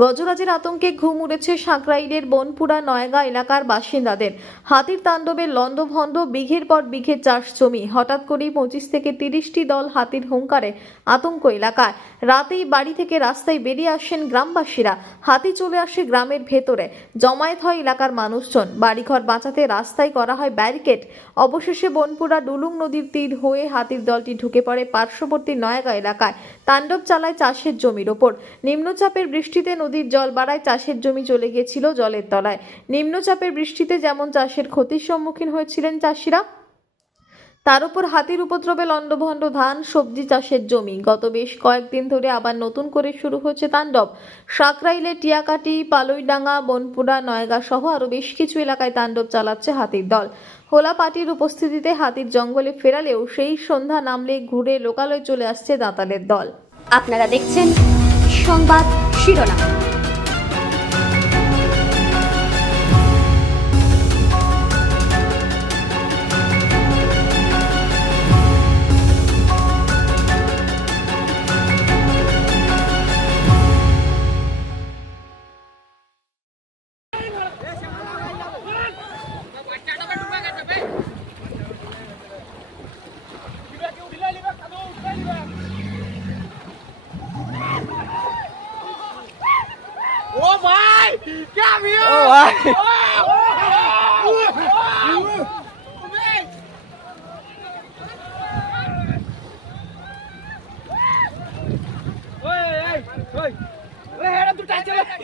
গজরাজের আতঙ্কে ঘুম উড়েছে সাঁকরাইলের বনপুরা নয়গা এলাকার বাসিন্দাদের। হাতির তাণ্ডবে লণ্ডভণ্ড, বিঘের পর বিঘে চাষ জমি। হঠাৎ করেই পঁচিশ থেকে তিরিশটি দল হাতির হুঙ্কারে আতঙ্ক এলাকায়। রাতেই বাড়ি থেকে রাস্তায় বেরিয়ে আসেন গ্রামবাসীরা। হাতি চলে আসে গ্রামের ভেতরে। জমায়েত হয় এলাকার মানুষজন। বাড়িঘর বাঁচাতে রাস্তায় করা হয় ব্যারিকেড। অবশেষে বনপুরা ডুলুং নদীর তীর হয়ে হাতির দলটি ঢুকে পড়ে পার্শ্ববর্তী নয়াগা এলাকায়। তাণ্ডব চালায় চাষের জমির ওপর। নিম্নচাপের বৃষ্টিতে নদীর জল বাড়ায় চাষের জমি চলে গিয়েছিল জলের তলায়। নিম্নচাপের বৃষ্টিতে যেমন চাষের ক্ষতির সম্মুখীন হয়েছিলেন চাষিরা, তার উপর হাতির উপদ্রবে লণ্ডভণ্ড ধান, সবজি চাষের জমি। গত বেশ কয়েকদিন ধরে আবার নতুন করে শুরু হচ্ছে তাণ্ডব। সাকরাইলে, টিয়াকাটি, পালইডাঙ্গা, বনপুরা নয়গা সহ আরও বেশ কিছু এলাকায় তাণ্ডব চালাচ্ছে হাতির দল। হোলা পাটির উপস্থিতিতে হাতির জঙ্গলে ফেরালেও সেই সন্ধ্যা নামলে ঘুরে লোকালয়ে চলে আসছে দাঁতালের দল। আপনারা দেখছেন সংবাদ শিরোনাম। Oh my! Que! Oh my! Oh, oh, oh, Oi, oi, oi! Lehera tu tá tirando!